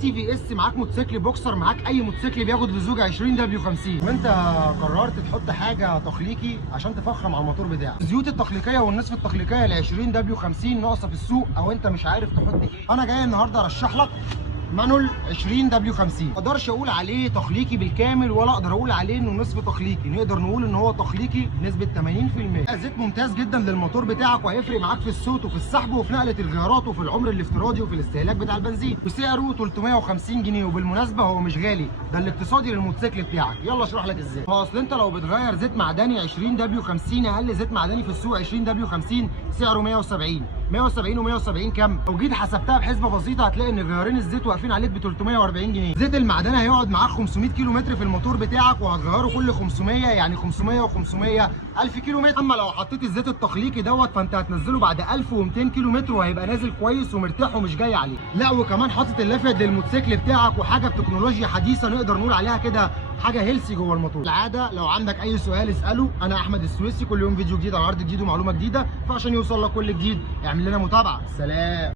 تي في اس، معاك موتوسيكل بوكسر، معاك اي موتوسيكل بياخد لزوجه 20 دبليو 50، وانت قررت تحط حاجه تخليقي عشان تفخم على الموتور بتاعك. الزيوت التخليقيه والنصف التخليقيه ل 20 دبليو 50 ناقصه في السوق، او انت مش عارف تحط ايه. انا جاي النهارده ارشح لك مانول 20 دبليو 50. ما اقدرش اقول عليه تخليقي بالكامل، ولا اقدر اقول عليه انه نصف تخليقي. نقدر نقول ان هو تخليقي بنسبه 80%. زيت ممتاز جدا للموتور بتاعك، وهيفرق معاك في الصوت وفي السحب وفي نقله الغيارات وفي العمر الافتراضي وفي الاستهلاك بتاع البنزين. وسعره 350 جنيه، وبالمناسبه هو مش غالي، ده الاقتصادي للموتوسيكل بتاعك. يلا اشرح لك ازاي. اصل انت لو بتغير زيت معدني 20 دبليو 50، اقل زيت معدني في السوق 20 دبليو 50 سعره 170 و170 كام؟ لو جيت حسبتها بحسبه بسيطه هتلاقي ان غيارين الزيت واقفين عليك ب 340 جنيه. زيت المعدني هيقعد معاك 500 كيلو متر في الموتور بتاعك، وهتغيره كل 500، يعني 500 و500 1000 كيلو متر. اما لو حطيت الزيت التخليقي دوت فانت هتنزله بعد 1200 كيلو متر، وهيبقى نازل كويس ومرتاح ومش جاي عليه. لا وكمان حاطط اللافت للموتوسيكل بتاعك، وحاجه بتكنولوجيا حديثه نقدر نقول عليها كده حاجه هيلسي جوه الموتور. العاده لو عندك اي سؤال اساله. انا احمد السويسي، كل يوم فيديو جديد على عرض جديد ومعلومه جديده، فعشان يوصل لك كل جديد اعمل لنا متابعه. سلام.